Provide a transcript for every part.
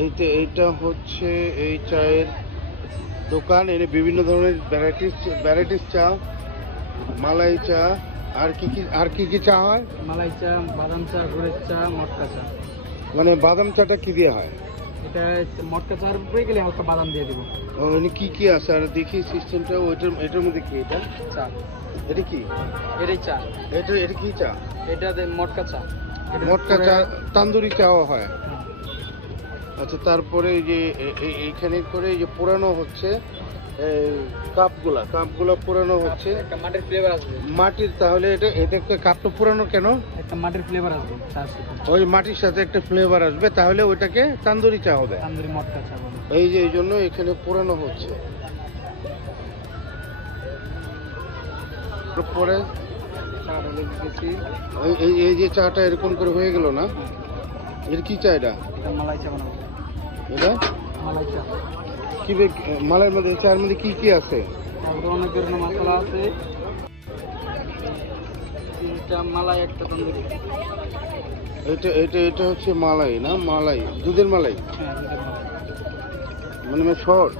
এইটা হচ্ছে এই চায়ের দোকান। এর বিভিন্ন ধরনের ভ্যারাইটিস চা, মালাই চা, আর কি চা হয়? মালাই চা, বাদাম চা, গুড়ের চা, মটকা চা। মানে বাদাম চাটা কি দিয়ে হয়? এটা মটকা চার উপরে গেলে হালকা বাদাম দিয়ে দিব। কি আছে আর দেখি সিস্টেমটা। এটার মধ্যে কি এটা চা? এটা কি? এটাই চা। এটা কি চা? এটা মটকা চা। মটকা চা, তান্দুরি চাও হয়। আচ্ছা, তারপরে এই যে এইখানে করে এই যে পোড়ানো হচ্ছে কাপগুলা পোড়ানো হচ্ছে। একটা মাটির ফ্লেভার আসবে। মাটির, তাহলে এটা কাপটা পোড়ানো কেন? একটা মাটির ফ্লেভার আসবে চার সাথে। ওই মাটির সাথে একটা ফ্লেভার আসবে, তাহলে ওইটাকে তান্দুরি চা হবে। তান্দুরি মটকা চা বলে। এই জন্য এখানে পোড়ানো হচ্ছে। তারপরে এই যে চাটা এরকম করে হয়ে গেল না, এর কি চা? এটা মালাই চা বানাবো। এটা মালাই চা কি মালের মধ্যে, চায়ের মধ্যে কি আছে? অনেক ধরনের মশলা আছে। তিনটা মালাই, একটা তন্দুরি। এটা হচ্ছে মালাই না? মালাই, দুধের মালাই। হ্যাঁ, দুধের মালাই। মানে শর্ট।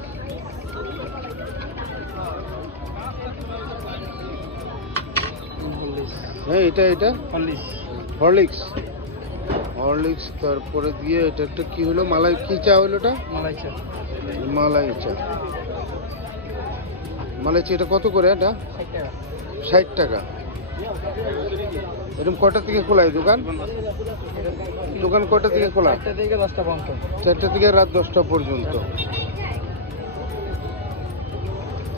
হ্যাঁ, এটা হরলিক্স। তারপরে দিয়ে এটা একটা কি হলো? মালাই কি চা হলো? এটা মালাই চা। মালাই চা। এটা কত করে? এটা 60 টাকা। এরকম কটা থেকে খোলা এই দোকান? কটা থেকে খোলা? 4টা থেকে 10টা পর্যন্ত। 4টা থেকে রাত 10টা পর্যন্ত।